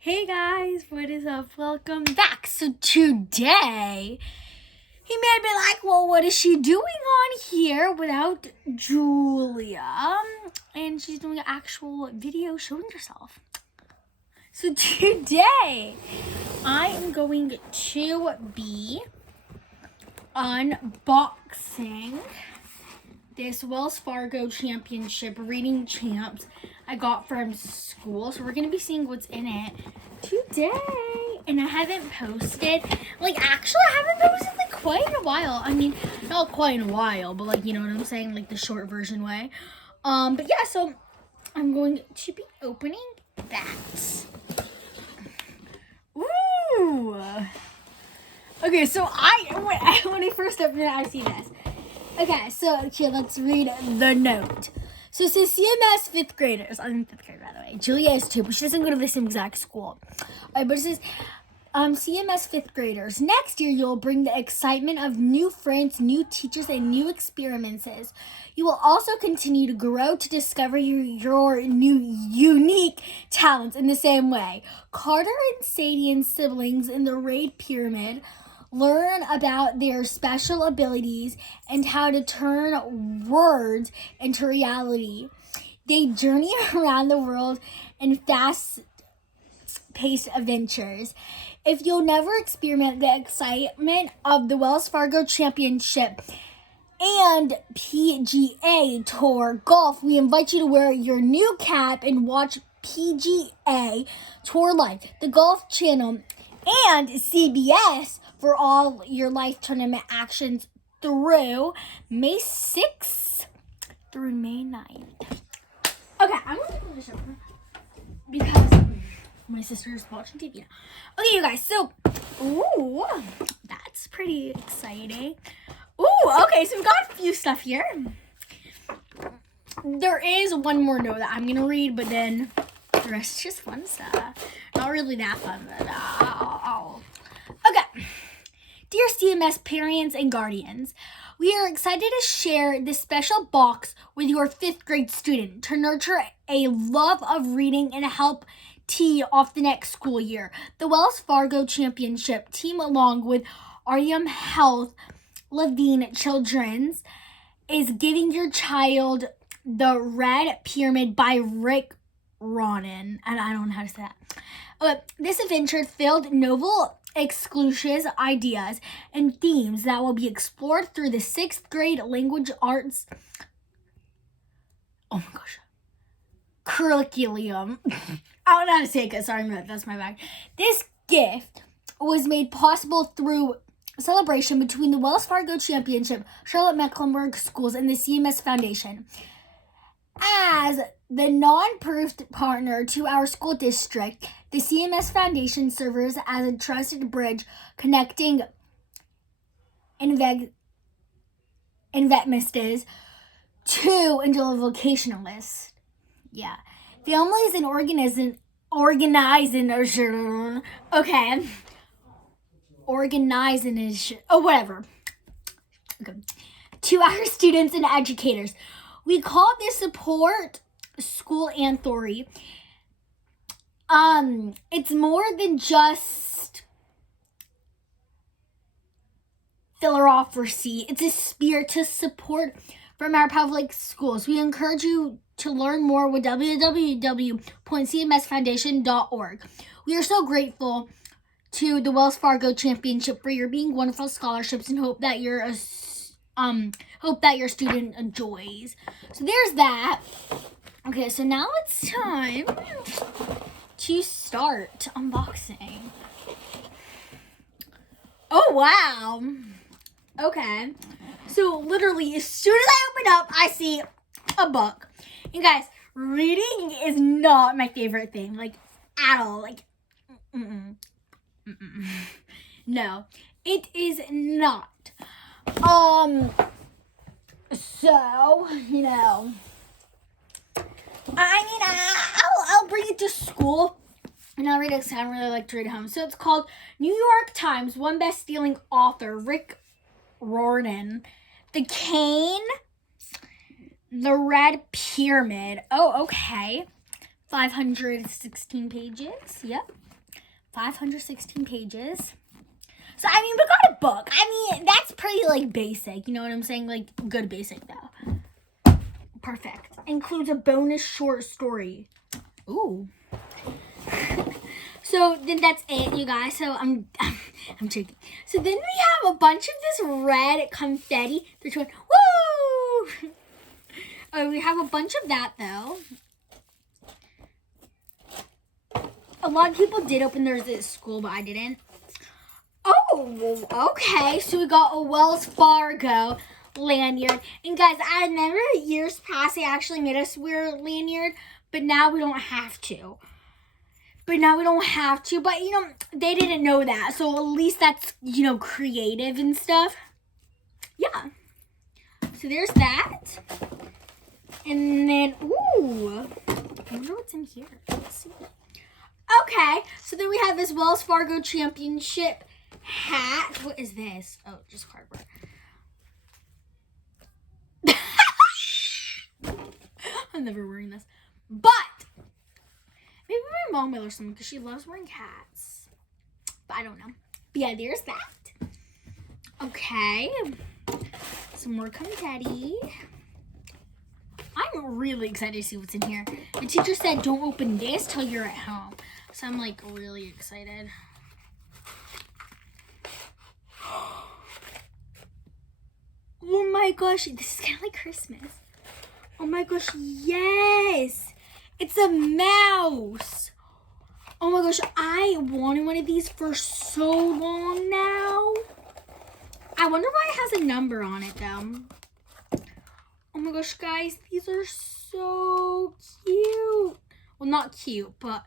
Hey guys, what is up? Welcome back. So today, he may be like, well, what is she doing on here without Julia? And she's doing an actual video showing herself. So today, I am going to be unboxing this Wells Fargo Championship Reading Champs I got from school. So we're going to be seeing what's in it today. And I haven't posted, actually I haven't posted quite in a while. I mean, not quite in a while, but you know what I'm saying, the short version way. But yeah, so I'm going to be opening that. Ooh. Okay, so when I first opened it, I see this. Okay, so here, let's read the note. So it says CMS 5th graders. I'm in 5th grade, by the way. Julia is too, but she doesn't go to the same exact school. But it says CMS 5th graders. Next year, you'll bring the excitement of new friends, new teachers, and new experiences. You will also continue to grow to discover your new unique talents in the same way. Carter and Sadie and siblings in the Raid Pyramid learn about their special abilities and how to turn words into reality. They journey around the world in fast-paced adventures. If you'll never experiment the excitement of the Wells Fargo Championship and PGA Tour Golf, we invite you to wear your new cap and watch PGA Tour Live, the Golf Channel, and CBS for all your live tournament actions through May 6th through May 9th. Okay, I'm going to put this over because my sister's watching TV now. Okay, you guys, so, ooh, that's pretty exciting. Ooh, okay, so we've got a few stuff here. There is one more note that I'm going to read, but then the rest is just fun stuff. Not really that fun, but okay. Dear CMS parents and guardians, we are excited to share this special box with your 5th grade student to nurture a love of reading and help tee off the next school year. The Wells Fargo Championship team, along with REM Health Levine Children's, is giving your child The Red Pyramid by Rick Ronan. And I don't know how to say that. This adventure filled novel exclusive ideas and themes that will be explored through the 6th grade language arts curriculum. I don't know how to say it, because sorry, that's my bag. This gift was made possible through celebration between the Wells Fargo Championship, Charlotte-Mecklenburg Schools, and the CMS Foundation. As the non-proofed partner to our school district, the CMS Foundation serves as a trusted bridge connecting investments to vocationalists. Yeah. Families and organizing, whatever. Okay. To our students and educators. We call this support school anthology. It's more than just filler off receipt. It's a spirit to support from our public schools. We encourage you to learn more with www.cmsfoundation.org. We are so grateful to the Wells Fargo Championship for your being wonderful scholarships and hope that your student enjoys. So there's that. Okay, so now it's time to start unboxing. Oh, wow. Okay. So literally, as soon as I open up, I see a book. And guys, reading is not my favorite thing, at all. No, it is not. So, I'll bring it to school and I'll read it because I don't really like to read at home. So it's called New York Times, one best-selling author, Rick Ronan, The Cane, The Red Pyramid. Oh, okay. 516 pages. Yep. 516 pages. So, I mean, we got a book. I mean, that's pretty, like, basic. You know what I'm saying? Like, good basic, though. Perfect. Includes a bonus short story. Ooh. So, then that's it, you guys. So, I'm joking. So, then we have a bunch of this red confetti. They're going, woo! We have a bunch of that, though. A lot of people did open theirs at school, but I didn't. Oh, okay. So we got a Wells Fargo lanyard. And guys, I remember years past they actually made us wear a lanyard, but now we don't have to. But, you know, they didn't know that. So at least that's, you know, creative and stuff. Yeah. So there's that. And then, ooh. I wonder what's in here. Let's see. Okay. So then we have this Wells Fargo Championship hat. What is this? Oh, just cardboard. I'm never wearing this. But maybe my mom will or something because she loves wearing hats. But I don't know. But yeah, there's that. Okay. Some more confetti. I'm really excited to see what's in here. The teacher said don't open this till you're at home. So I'm like really excited. Oh my gosh, this is kind of like Christmas. Oh my gosh, yes! It's a mouse! Oh my gosh, I wanted one of these for so long now. I wonder why it has a number on it though. Oh my gosh, guys, these are so cute. Well, not cute, but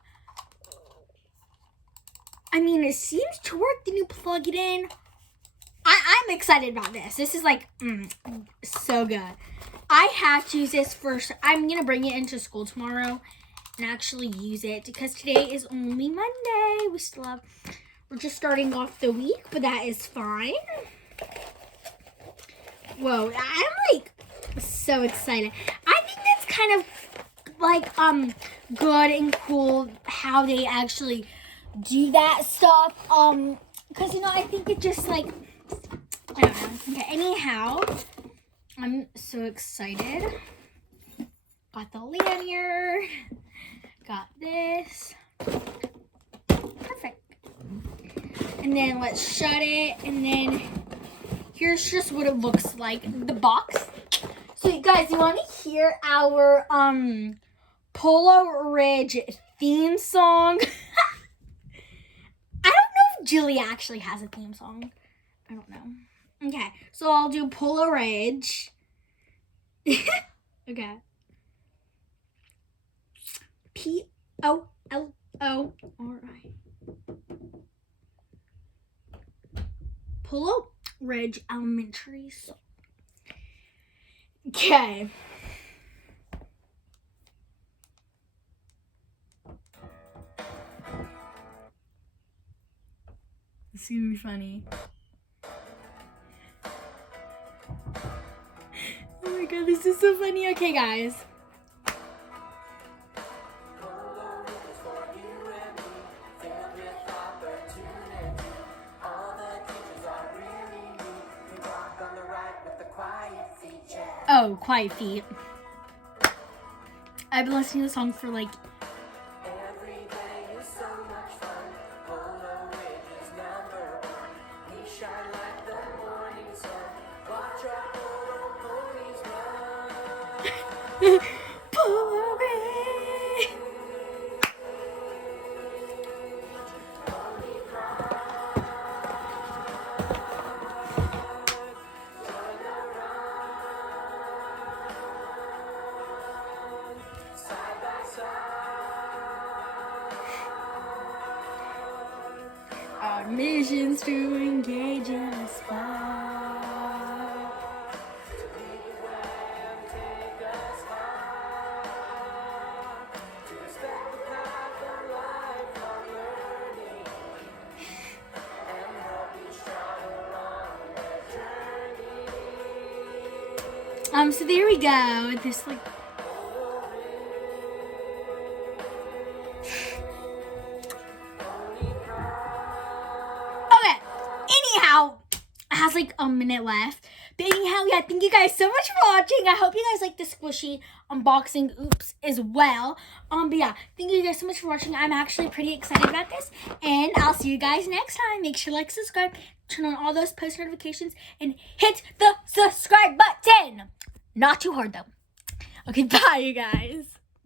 I mean, it seems to work. Then you plug it in. I'm excited about this. This is like, so good. I have to use this first. I'm going to bring it into school tomorrow and actually use it because today is only Monday. We're just starting off the week, but that is fine. Whoa, I'm like so excited. I think that's kind of like, good and cool how they actually do that stuff. Because, you know, I think it just like, I don't know. Okay, anyhow, I'm so excited. Got the lanyard. Got this. Perfect. And then let's shut it. And then here's just what it looks like. The box. So you guys, you want to hear our Polo Ridge theme song? I don't know if Julie actually has a theme song. I don't know. Okay, so I'll do Polo Ridge. Okay. P-O-L-O-R-I. Polo Ridge Elementary School. Okay. It's gonna be funny. Oh my god, this is so funny. Okay, guys. Oh, Quiet Feet. I've been listening to the song for like Polo Ridge. Our mission's to engage in a spot. So there we go. This like like a minute left. But anyhow, yeah, thank you guys so much for watching. I hope you guys like the squishy unboxing oops as well. But yeah, thank you guys so much for watching. I'm actually pretty excited about this. And I'll see you guys next time. Make sure to like, subscribe, turn on all those post notifications, and hit the subscribe button. Not too hard though. Okay, bye you guys.